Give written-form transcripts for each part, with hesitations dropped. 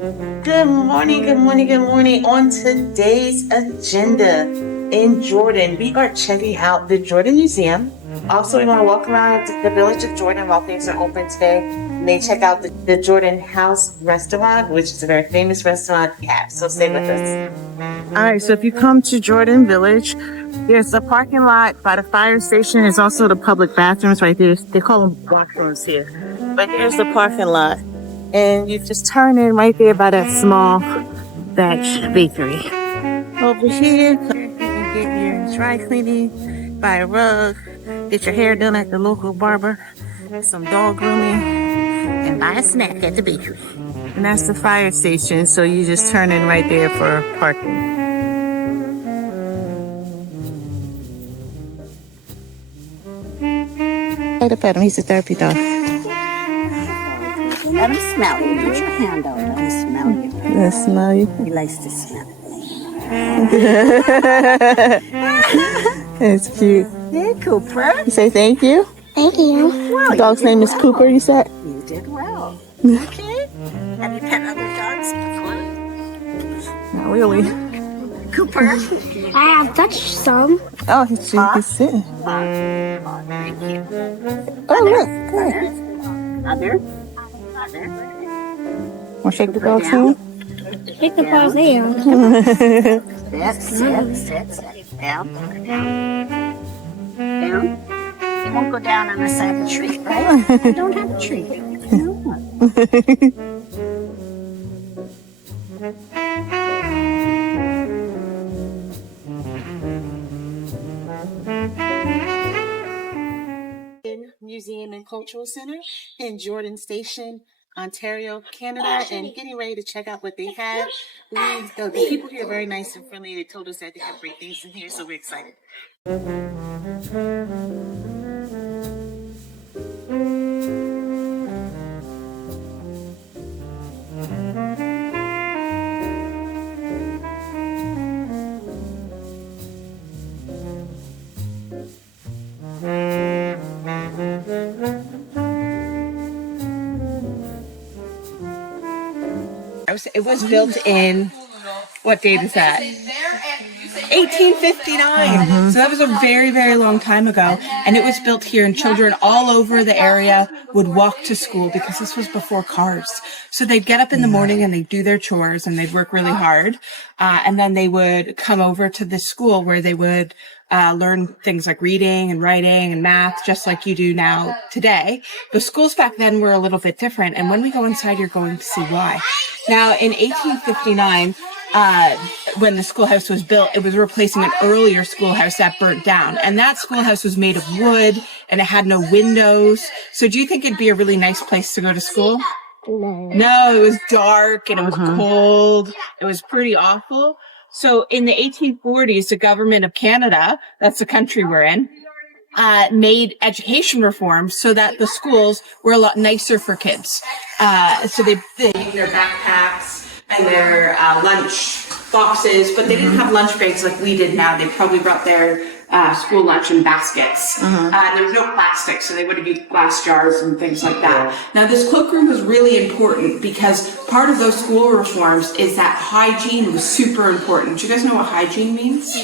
Good morning, good morning, good morning. On today's agenda in Jordan, we are checking out the Jordan Museum. Also, we want to walk around the village of Jordan while things are open today. And they check out the Jordan House restaurant, which is a very famous restaurant we have. So stay with us. All right, so if you come to Jordan Village, there's a parking lot by the fire station. There's also the public bathrooms right there. They call them washrooms here. But here's the parking lot. And you just turn in right there by that small batch bakery. Over here, you can get your dry cleaning, buy a rug, get your hair done at the local barber, some dog grooming, and buy a snack at the bakery. And that's the fire station, so you just turn in right there for parking. Try to pet him, he's a therapy dog. Let him smell you. Put your hand out. Let him smell you. Let him smell you? He likes to smell. It's cute. Hey, Cooper. You say thank you? Thank you. Well, The dog's name is Cooper, you said? You did well. Okay. Have you pet other dogs before? Not really. Cooper. I have touched some. Oh, he's sitting. Thank you. Oh, look. Good. Other. Want to shake the dog's hand? Take the paws there. Sit. Down. Down. You won't go down on the side of the tree, right? You don't have a tree. No. Museum and Cultural Center in Jordan Station, Ontario, Canada, and getting ready to check out what they have. The people here are very nice and friendly. They told us that they have great things in here, so we're excited. It was built in, what date is that? 1859. So that was a very, very long time ago. And it was built here, and children all over the area would walk to school because this was before cars. So they'd get up in the morning and they'd do their chores and they'd work really hard. And then they would come over to this school where they would learn things like reading and writing and math, just like you do now today. The schools back then were a little bit different. And when we go inside, you're going to see why. Now, in 1859, when the schoolhouse was built, it was replacing an earlier schoolhouse that burnt down. And that schoolhouse was made of wood and it had no windows. So do you think it'd be a really nice place to go to school? No, it was dark and it was cold. It was pretty awful. So in the 1840s, the government of Canada, that's the country we're in, made education reforms so that the schools were a lot nicer for kids. So they used their backpacks and their lunch boxes, but they didn't have lunch bags like we did now. They probably brought their school lunch in baskets. There was no plastic, so they would have used glass jars and things like that. Now, this cloakroom was really important because part of those school reforms is that hygiene was super important. Do you guys know what hygiene means?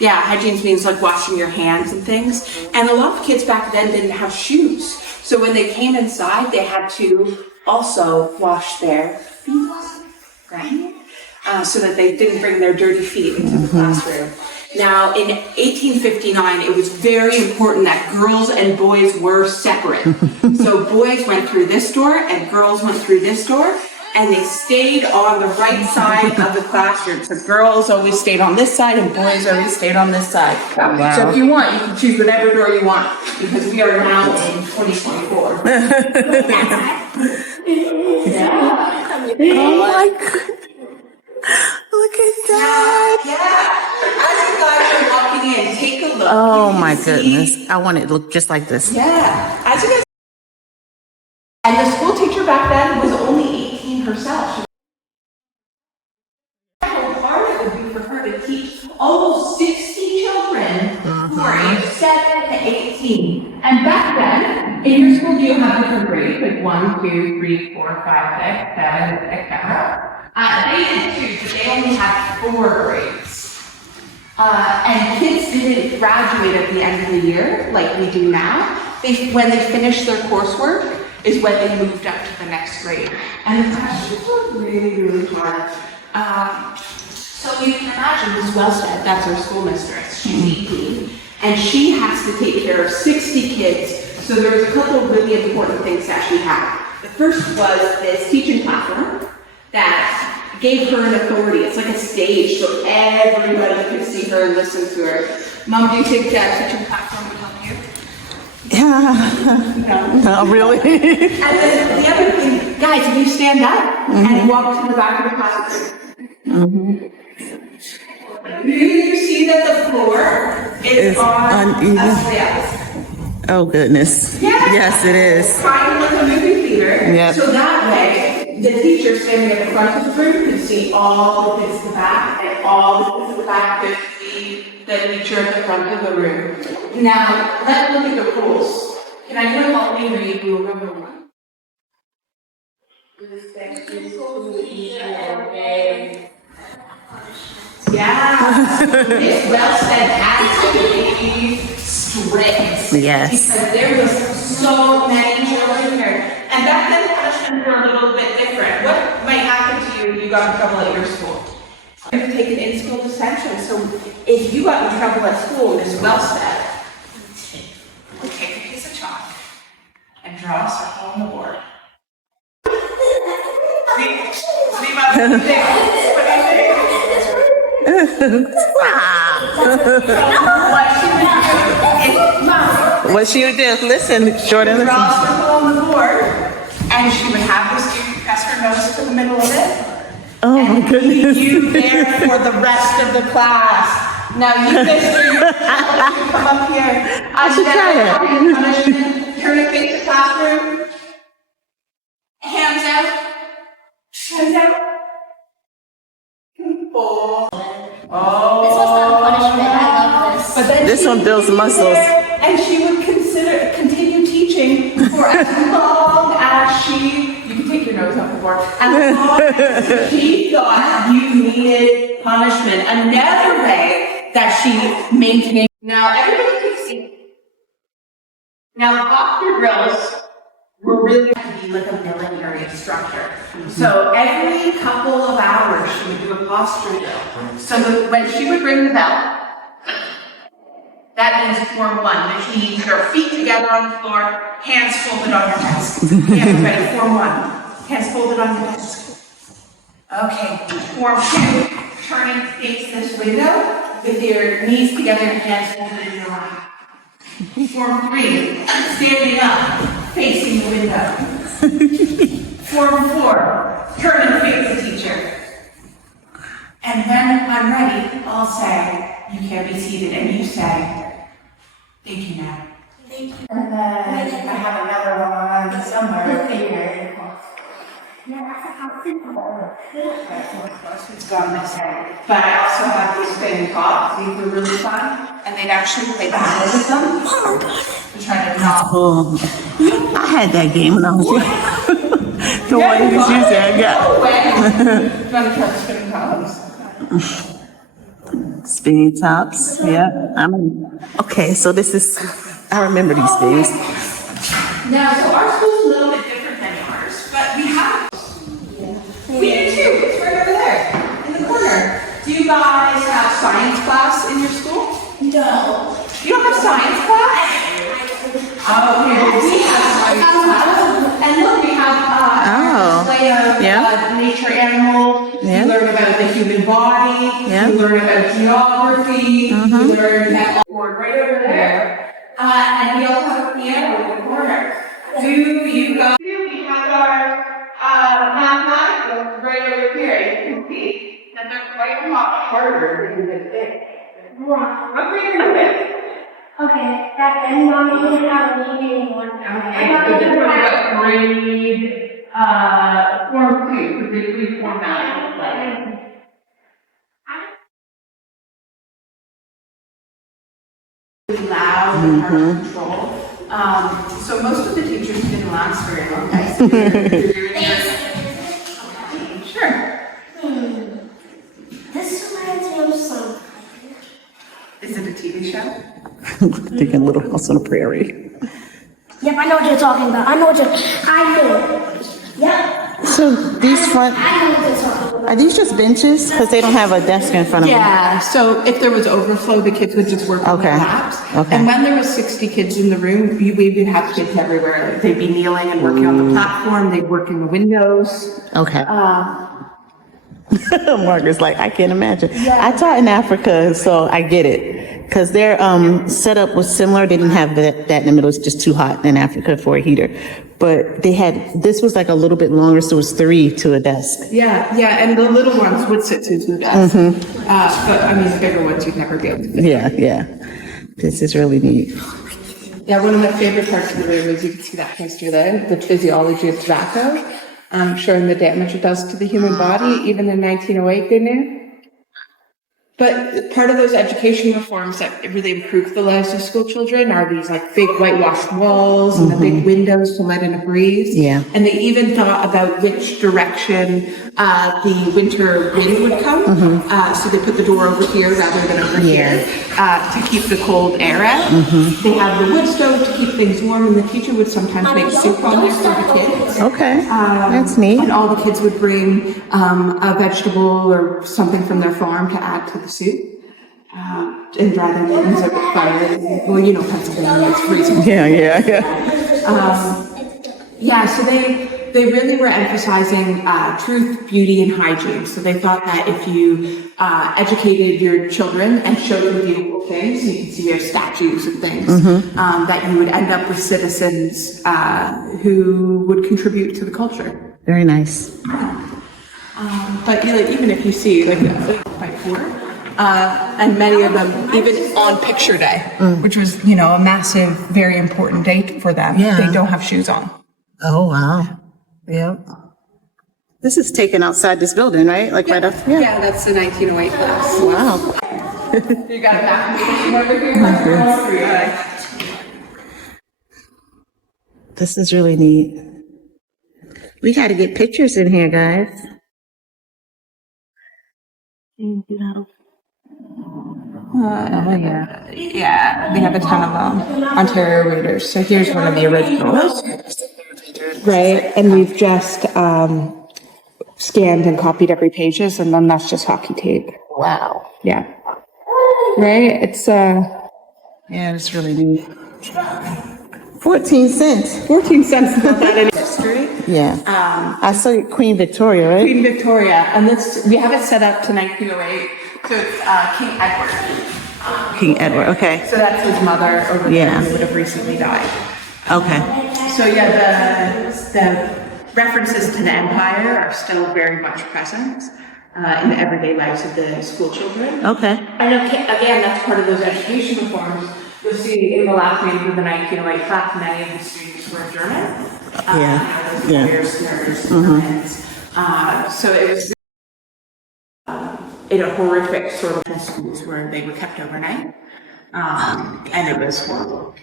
Yeah, hygiene means like washing your hands and things. And a lot of kids back then didn't have shoes. So when they came inside, they had to also wash their feet, right? So that they didn't bring their dirty feet into the classroom. Now, in 1859, it was very important that girls and boys were separate. So boys went through this door and girls went through this door, and they stayed on the right side of the classroom. So girls always stayed on this side and boys always stayed on this side. Wow. So if you want, you can choose whatever door you want, because we are now in 2024. Yeah. Oh my God. Look at that. Yeah. As you guys are walking in, take a look. Oh my goodness. I want it to look just like this. Yeah. As you guys. And the school teacher back then was only 18 herself. How hard it would be for her to teach almost 60 children who are aged 7 to 18. And back then, in your school, do you have different grades? Like 1, 2, 3, 4, 5, 6, 7, etc. only had 4 grades. And kids didn't graduate at the end of the year like we do now. When they finished their coursework is when they moved up to the next grade. And the questions were really, really hard. So you can imagine Ms. Wellstead, that's our school mistress, she's 18, and she has to take care of 60 kids. So there was a couple of really important things that she had. The first was this teaching platform that gave her an authority. It's like a stage so everybody could see her and listen to her. Mom, do you think that teaching platform would help you? Yeah. No, really? And then the other thing, guys, if you stand up and walk to the back of the classroom. Do you see that the floor is on uneven. a slab? Oh, goodness. Yes. Yes, it is. Kind of like a movie theater. Yep. So that way, the teacher standing at the front of the room can see all the kids in the back, and all the kids in the back could see the teacher at the front of the room. Now, let's look at the rules. Can I do help me read rule number 1? Yeah. Miss Wellstead had to be strict. Yes. Because there was so many children here. And back then punishments were a little bit different. What might happen to you if you got in trouble at your school? You have to take an in-school detention. So if you got in trouble at school, Miss Wellstead would take a piece of chalk and draw a circle on the board. What she would do? Listen, Jordan. Draw a Listen. circle on the board, and she would have the student press her nose to the middle of it. Oh my And goodness. keep you there for the rest of the class. Now you mister, you come up here. I should try that. Punishment. Turn and face the classroom. Hands out. Hands out. Oh. This was not a punishment. I love this. But then This she one builds would be muscles. there, and she would continue teaching for as long as you can take your nose off the board, as long as she thought you needed punishment. Another way that she maintained. Now everybody can see. Now posture drills were really to be like a military instructor. So every couple of hours she would do a posture drill. So that when she would ring the bell, that means form 1, which means your feet together on the floor, hands folded on your desk. Okay, everybody, form 1, hands folded on your desk. Okay, form 2, turn and face this window with your knees together and hands folded in your lap. Form 3, standing up, facing the window. Form 4, turn and face the teacher. And when I'm ready, I'll say, you can be seated, and you say, thank you, ma'am. Thank you. And then I have another one somewhere here. It's gone this way. But I also have these spinning tops. These are really fun. And they'd actually play battle with them. To try to knock. Oh, I had that game when I was young. The one you just used there, yeah. No way. You want to try the spinning tops? Spinning tops, yeah. Okay, so this is, I remember these things. Now, so our school's a little bit different than yours, but we have. We do too. It's right over there in the corner. Do you guys have science class in your school? No. You don't have science class? Oh, okay. We have science class. And look, we have display of nature animals. Yeah. You learn about the human body. Yeah. You learn about geography. You learn that board right over there. And we also have a piano in the corner. Do you guys? We have our mathematics right over here. You can see that they're quite a lot harder than this. Wow. What grade are you in? Okay, that then Mom didn't have a meeting one. Okay, so this one about grade form 2, because we form 9. Loud and hard to control. So most of the teachers didn't last very long, guys. Sure. TV show? Thinking Little House on the Prairie. Yep, I know what you're talking about. I know. Yep. So these front, I know what you're talking about. are these just benches? Because they don't have a desk in front of them. Yeah, so if there was overflow, the kids would just work on their Okay. laps. Okay. And when there was 60 kids in the room, we would have kids everywhere. They'd be kneeling and working on the platform, they'd work in the windows. Okay. Margaret's like, I can't imagine. I taught in Africa, so I get it. Because their setup was similar. They didn't have that in the middle. It's just too hot in Africa for a heater. But they had, this was like a little bit longer, so it was 3 to a desk. Yeah, and the little ones would sit to the desk. But I mean, the bigger ones you'd never be able to fit. Yeah. This is really neat. Yeah, one of my favorite parts of the room is you can see that poster there, the physiology of tobacco, showing the damage it does to the human body. Even in 1908, they knew. But part of those education reforms that really improved the lives of school children are these like big whitewashed walls and the big windows to let in a breeze. Yeah. And they even thought about which direction the winter wind would come. So they put the door over here rather than over here to keep the cold air out. They have the wood stove to keep things warm, and the teacher would sometimes make soup on there for the kids. Okay, that's neat. And all the kids would bring a vegetable or something from their farm to add to the soup. And dry their mittens over the fire. Well, you know, Pennsylvania, it's freezing. Yeah. So they really were emphasizing truth, beauty, and hygiene. So they thought that if you educated your children and showed them beautiful things, you can see their statues and things, that you would end up with citizens who would contribute to the culture. Very nice. But you know, even if you see like by 4, and many of them even on picture day, which was, you know, a massive, very important date for them. Yeah. They don't have shoes on. Oh, wow. Yep. This is taken outside this building, right? Like right up. Yeah, that's the 1908 class. Wow. You got a mathematician over here? This is really neat. We got to get pictures in here, guys. Yeah, we have a ton of Ontario readers. So here's one of the originals. Right, and we've just scanned and copied every pages, and then that's just hockey tape. Wow. Yeah. Right? It's Yeah, it's really neat. 14 cents. 14 cents about that in history. Yeah. I saw Queen Victoria, right? Queen Victoria, and this we have it set up to 1908. So it's King Edward. King Edward, okay. So that's his mother over there Yeah. who would have recently died. Okay. So yeah, the references to the empire are still very much present in the everyday lives of the school children. Okay. And again, that's part of those education reforms. You'll see in the last meeting of the 1908 class, many of the students were German. Yeah. So it was in a horrific sort of schools where they were kept overnight. And it was horrible.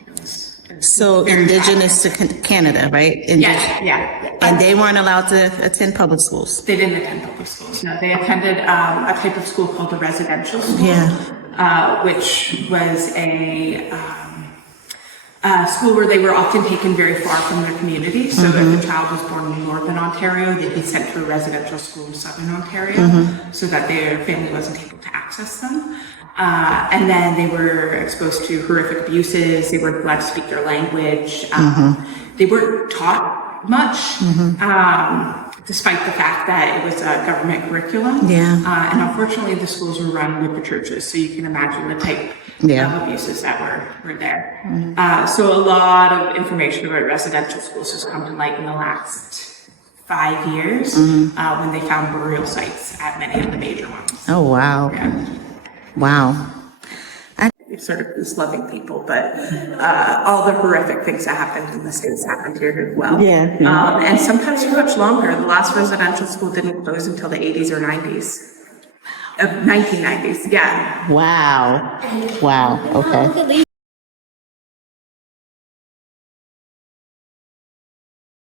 So indigenous to Canada, right? Yeah. And they weren't allowed to attend public schools. They didn't attend public schools. No, they attended a type of school called a residential school. Yeah. Which was a school where they were often taken very far from their community. So if a child was born in Northern Ontario, they'd be sent to a residential school in Southern Ontario so that their family wasn't able to access them. And then they were exposed to horrific abuses. They weren't allowed to speak their language. They weren't taught much, despite the fact that it was a government curriculum. Yeah. And unfortunately, the schools were run with the churches, so you can imagine the type of abuses that were there. So a lot of information about residential schools has come to light in the last 5 years when they found burial sites at many of the major ones. Oh, wow. Yeah. Wow. Sort of this loving people, but all the horrific things that happened in the States happened here as well. Yeah. And sometimes for much longer. The last residential school didn't close until the 80s or 90s. 1990s, yeah. Wow. Wow. Okay.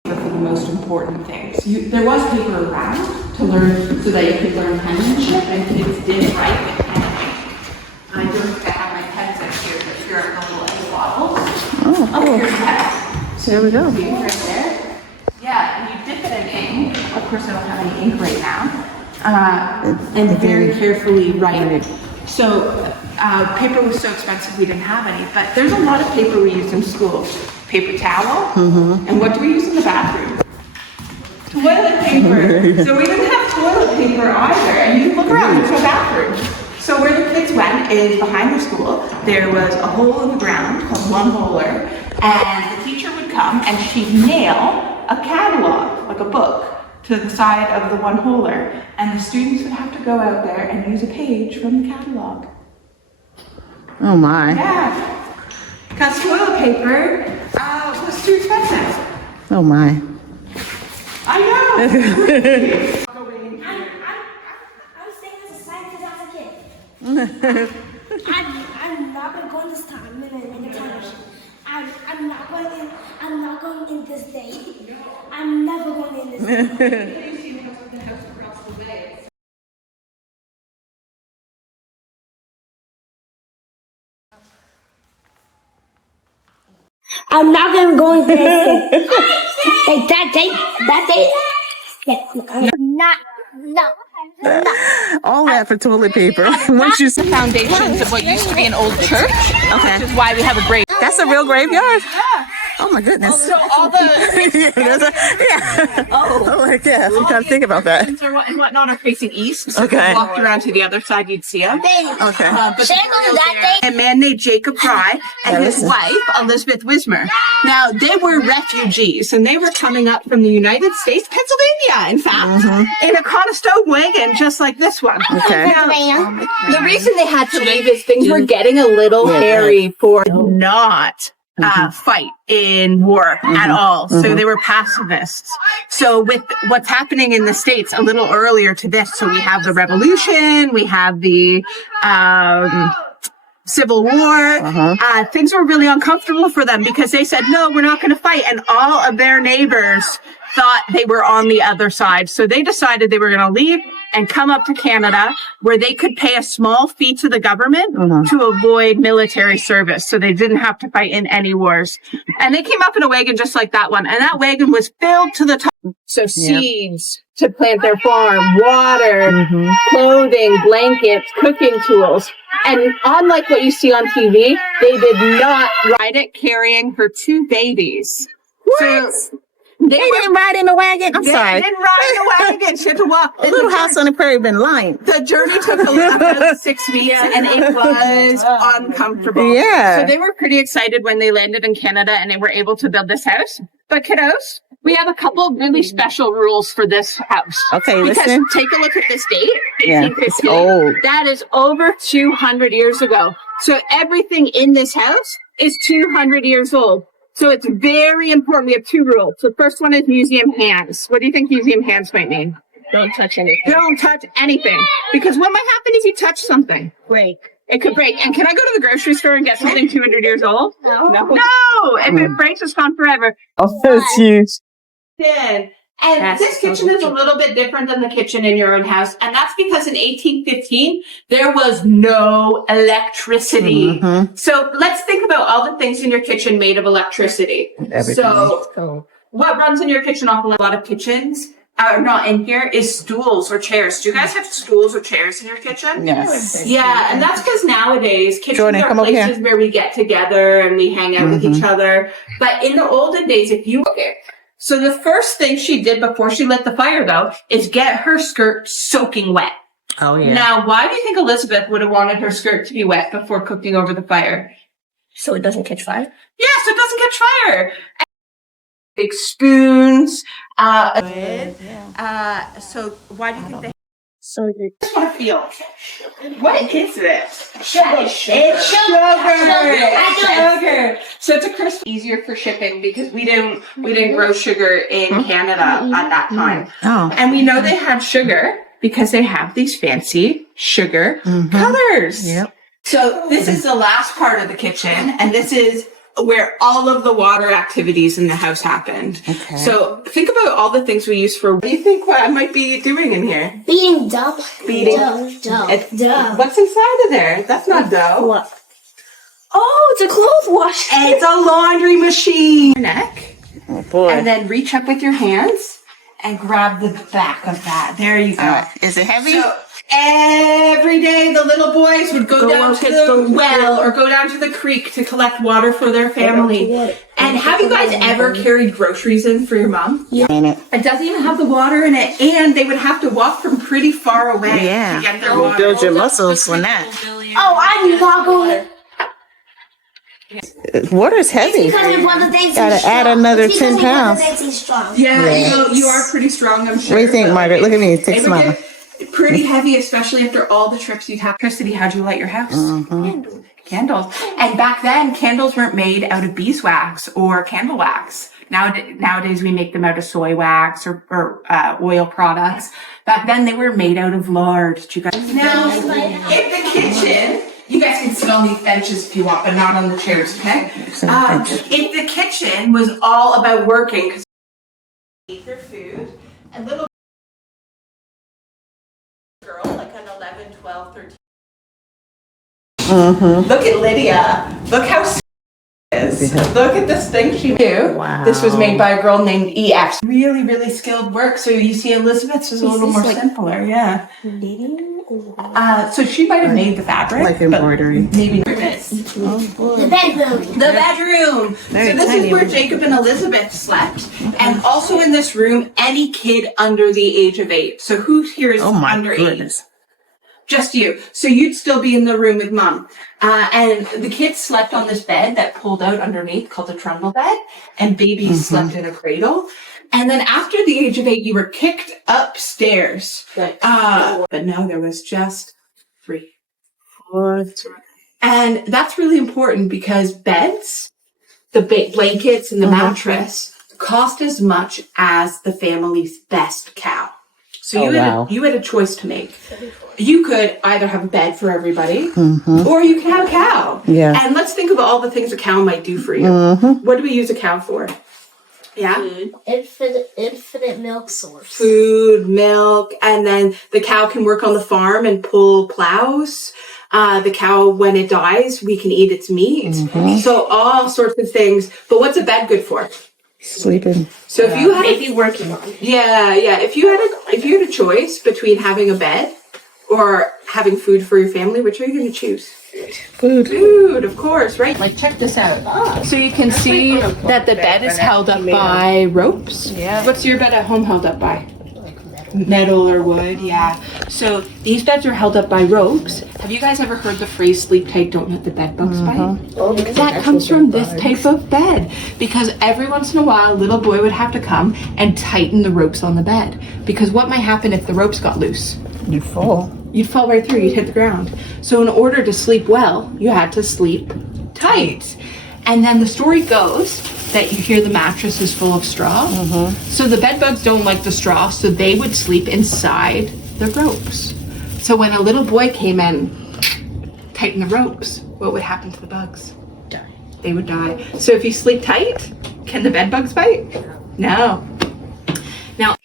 For the most important things. There was paper around to learn so that you could learn penmanship, and kids did write with pen and ink. I don't think I have my pens here are a couple of bottles. Oh, cool. So There we go. right there. Yeah, and you dip it in ink. Of course, I don't have any ink right now. And very carefully write. So paper was so expensive we didn't have any, but there's a lot of paper we use in school. Paper towel, and what do we use in the bathroom? Toilet paper. So we didn't have toilet paper either, and you look around into a bathroom. So where the kids went is behind the school. There was a hole in the ground called one holer, and the teacher would come and she'd nail a catalog, like a book, to the side of the one holer, and the students would have to go out there and use a page from the catalog. Oh my. Yeah, because toilet paper was too expensive. Oh my. I know. I'm staying as a scientist as a kid. I'm not gonna go in this time in the time machine. I'm not going in this day. I'm never going in this day. I'm not gonna go in this day. Like that day. Yeah, no. All that for toilet paper. Once you say Foundations of what used to be an old church, okay. which is why we have a grave. That's a real graveyard? Yeah. Oh my goodness. So all the yeah. Oh, like, yeah. You gotta think about that. and whatnot are facing east. So Okay. if you walked around to the other side, you'd see them. Okay. But a man named Jacob Fry and his wife, Elizabeth Wismer. Now, they were refugees, and they were coming up from the United States, Pennsylvania, in fact, in a Conestoga wagon, just like this one. Okay. Now, the reason they had to leave is things were getting a little hairy for not fight in war at all. So they were pacifists. So with what's happening in the States a little earlier to this, so we have the revolution, we have the Civil War, things were really uncomfortable for them because they said, no, we're not going to fight. And all of their neighbors thought they were on the other side. So they decided they were going to leave and come up to Canada where they could pay a small fee to the government to avoid military service. So they didn't have to fight in any wars. And they came up in a wagon just like that one. And that wagon was filled to the top. So seeds to plant their farm, water, clothing, blankets, cooking tools. And unlike what you see on TV, they did not ride it carrying her two babies. What? So they didn't ride in the wagon? I'm sorry. They didn't ride in the wagon. She had to walk. A little house on the prairie been lying. The journey took about 6 weeks and it was uncomfortable. Yeah. So they were pretty excited when they landed in Canada and they were able to build this house. But kiddos, we have a couple of really special rules for this house. Okay, because listen. take a look at this date, Yeah, 1815. it's old. That is over 200 years ago. So everything in this house is 200 years old. So it's very important. We have two rules. So the first one is museum hands. What do you think museum hands might mean? Don't touch anything. Don't touch anything. Because what might happen if you touch something? Break. It could break. And can I go to the grocery store and get something 200 years old? No. No! If it breaks, it's gone forever. Oh, that's huge. And That's this so kitchen is a little bit different than the kitchen in your own house. And that's because in 1815, there was no electricity. So let's think about all the things in your kitchen made of electricity. Everything. So what runs in your kitchen off a lot of kitchens, are not in here, is stools or chairs. Do you guys have stools or chairs in your kitchen? Yes. Yeah, and that's because nowadays kitchens Jordan, are come over places here. where we get together and we hang out with each other. But in the olden days, so the first thing she did before she lit the fire, though, is get her skirt soaking wet. Oh, yeah. Now, why do you think Elizabeth would have wanted her skirt to be wet before cooking over the fire? So it doesn't catch fire? Yeah, so it doesn't catch fire. Big spoons. So why do you think they So you just want to feel? What is this? Sugar. It's Sugar. So it's a crystal easier for shipping because we didn't grow sugar in Canada at that time. Oh. And we know they had sugar because they have these fancy sugar colors. Yep. So this is the last part of the kitchen, and this is where all of the water activities in the house happened. Okay. So think about all the things we use for. What do you think I might be doing in here? beating dough. Beating. Dough. What's inside of there? That's not dough. what? Oh, it's a clothes wash. It's a laundry machine. Neck. Oh boy. And then reach up with your hands and grab the back of that. There you go. All right. Is it heavy? So every day the little boys would go down to the well or go down to the creek to collect water for their family. And have you guys ever carried groceries in for your mom? Yeah. It doesn't even have the water in it, and they would have to walk from pretty far away to get their water. Build your muscles on that. Oh, I'm not going. Water's heavy. Because your brother thinks Gotta he's add strong. another It's because 10 your brother pounds. thinks he's strong. Yeah, you are pretty strong, I'm sure. What do you think, Margaret? Look at me. Take They would Mama. get pretty heavy, especially after all the trips you'd have. Electricity, how'd you light your house? Candles. And back then, candles weren't made out of beeswax or candle wax. Nowadays, we make them out of soy wax or oil products. Back then, they were made out of lard. Did you guys? Now, in the kitchen, you guys can sit on these benches if you want, but not on the chairs, okay? If the kitchen was all about working, because they eat their food, and little girl, like an 11, 12, 13. Look at Lydia. Look how s- is. Look at this thing she do. Wow. This was made by a girl named EF. Really, really skilled work. So you see Elizabeth's is a little more simpler, yeah. So she might have made the fabric. Like but embroidery. maybe not. The bedroom. The bedroom. Very So this tiny is where room. Jacob and Elizabeth slept. And also in this room, any kid under the age of 8. So who here is Oh my under 8? goodness. Just you. So you'd still be in the room with mom. And the kids slept on this bed that pulled out underneath called a trundle bed. And babies slept in a cradle. And then after the age of 8, you were kicked upstairs. But no, there was just 3. And that's really important because beds, the blankets and the mattress cost as much as the family's best cow. So you had a choice to make. You could either have a bed for everybody, or you could have a cow. Yeah. And let's think about all the things a cow might do for you. What do we use a cow for? Yeah. Infinite milk source. Food, milk, and then the cow can work on the farm and pull plows. The cow, when it dies, we can eat its meat. So all sorts of things. But what's a bed good for? Sleeping. So if you had Maybe working on. if you had a choice between having a bed or having food for your family, which are you going to choose? Food, of course, right? Like, check this out. So you can see that the bed is held up by ropes. Yeah. What's your bed at home held up by? Metal or wood, yeah. So these beds are held up by ropes. Have you guys ever heard the phrase "sleep tight, don't let the bed bugs bite"? That comes from this type of bed, because every once in a while, a little boy would have to come and tighten the ropes on the bed. Because what might happen if the ropes got loose? You fall. You'd fall right through, you'd hit the ground. So in order to sleep well, you had to sleep tight. And then the story goes that you hear the mattress is full of straw. So the bed bugs don't like the straw, so they would sleep inside the ropes. So when a little boy came in, tighten the ropes, what would happen to the bugs? Die. They would die. So if you sleep tight, can the bed bugs bite? No. Now,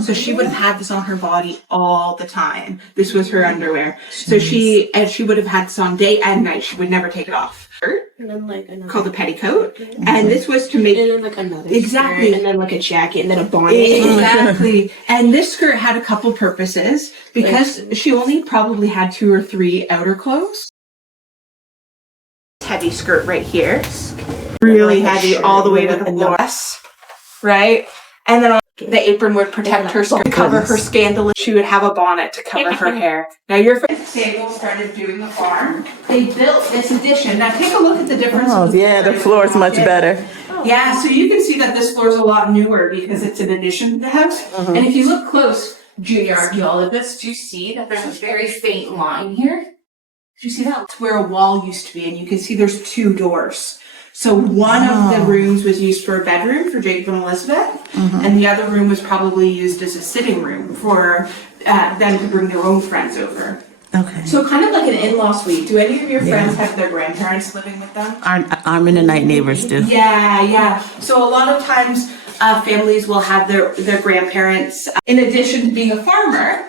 so she would have had this on her body all the time. This was her underwear. So she would have had this on day and night. She would never take it off. And then like another. Called a petticoat. And this was to make... And then like another. Exactly. Skirt, and then like a jacket, and then a bonnet. Exactly. And this skirt had a couple purposes because she only probably had 2 or 3 outer clothes. Heavy skirt right here. Really heavy all the way to the floor. Right? And then the apron would protect her skirt, cover her scandalous. She would have a bonnet to cover her hair. Now your friend Sable started doing the farm. They built this addition. Now take a look at the difference. Oh, yeah, the floor is much better. Yeah, so you can see that this floor is a lot newer because it's an addition to the house. And if you look close, junior archaeologists, do you see that there's a very faint line here? Do you see that? It's where a wall used to be, and you can see there's 2 doors. So one of the rooms was used for a bedroom for Jacob and Elizabeth, and the other room was probably used as a sitting room for them to bring their own friends over. Okay. So kind of like an in-law suite. Do any of your friends have their grandparents living with them? Our Arm in the Night neighbors do. Yeah. So a lot of times families will have their grandparents, in addition to being a farmer,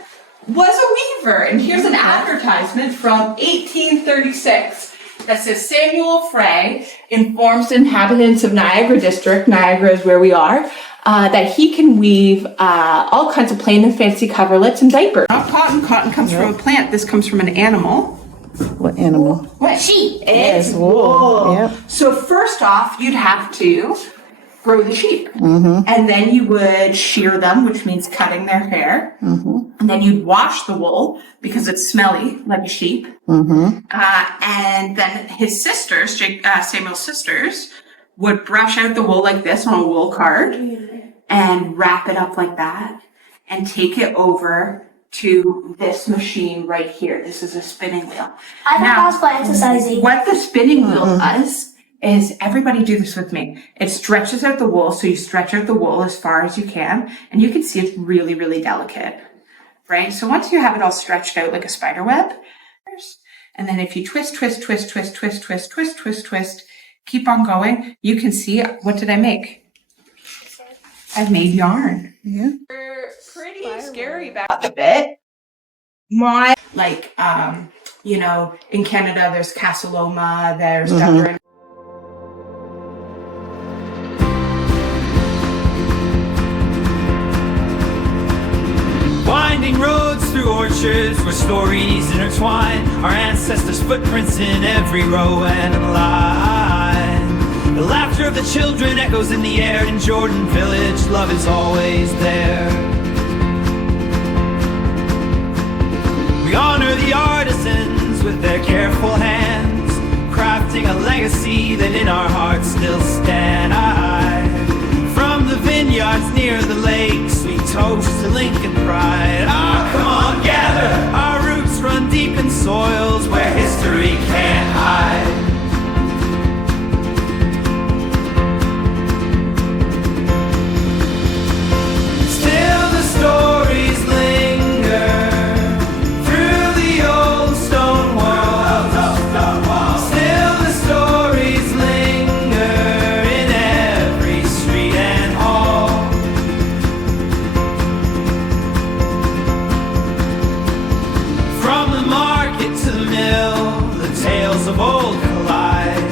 was a weaver. And here's an advertisement from 1836. that says Samuel Frey informs inhabitants of Niagara District, Niagara is where we are, that he can weave all kinds of plain and fancy coverlets and diapers. Not cotton. Cotton comes from a plant. This comes from an animal. What animal? What? Sheep. It's wool. Yep. So first off, you'd have to grow the sheep. And then you would shear them, which means cutting their hair. And then you'd wash the wool because it's smelly like a sheep. And then his sisters, Samuel's sisters, would brush out the wool like this on a wool card and wrap it up like that and take it over to this machine right here. This is a spinning wheel. I have asked for exercising. What the spinning wheel does is, everybody do this with me. It stretches out the wool, so you stretch out the wool as far as you can, and you can see it's really, really delicate, right? So once you have it all stretched out like a spider web, and then if you twist, keep on going, you can see, what did I make? I've made yarn. Yeah. We're pretty scary about a bit. My, like, you know, in Canada, there's Casa Loma, there's Dublin. Winding roads through orchards where stories intertwine, our ancestors' footprints in every row and line. The laughter of the children echoes in the air. In Jordan Village, love is always there. We honor the artisans with their careful hands, crafting a legacy that in our hearts still stand. From the vineyards near the lakes, we toast to Lincoln pride. Oh, come on, gather! Our roots run deep in soils where history can't hide. Still the stories linger through the old stone walls. Still the stories linger in every street and hall. From the market to the mill, the tales of old collide.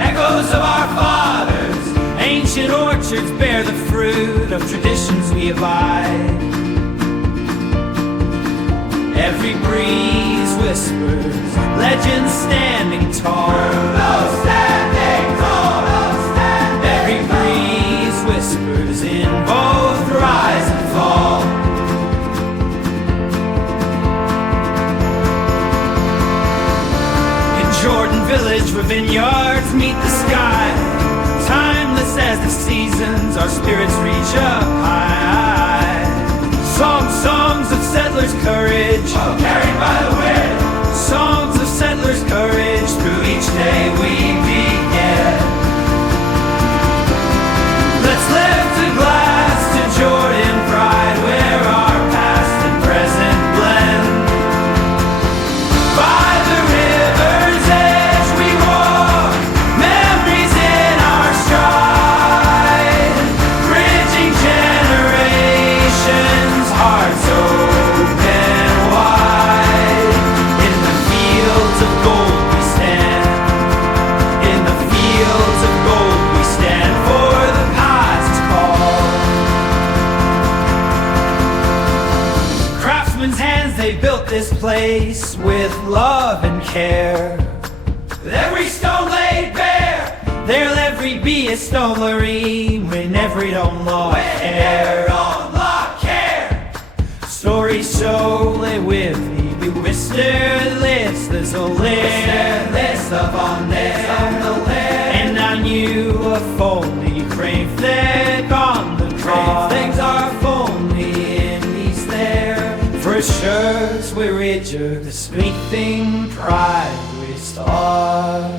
Echoes of our fathers, ancient orchards bear the fruit of traditions we abide. Every breeze whispers, legends standing tall. Every breeze whispers in both rise and fall. In Jordan Village, where vineyards meet the sky, timeless as the seasons, our spirits reach up high. Songs of settlers' courage, carried by the wind. Songs of settlers' courage, through each day we begin. Let's lift a glass to Jordan pride, where our past and present blend. By the river's edge we walk, memories in our stride, bridging generations, hearts open wide. In the fields of gold we stand, in the fields of gold we stand, for the past call. Craftsmen's hands, they built this place with love and care. With every stone laid bare, there'll every be a stonery when every don't lock care. Stories so lay with me, we whisper list, there's a list upon them. And I knew a folly crave thick on the crave. Things are folly in these there. For sure, we're rigid, the sweet thing pride we start.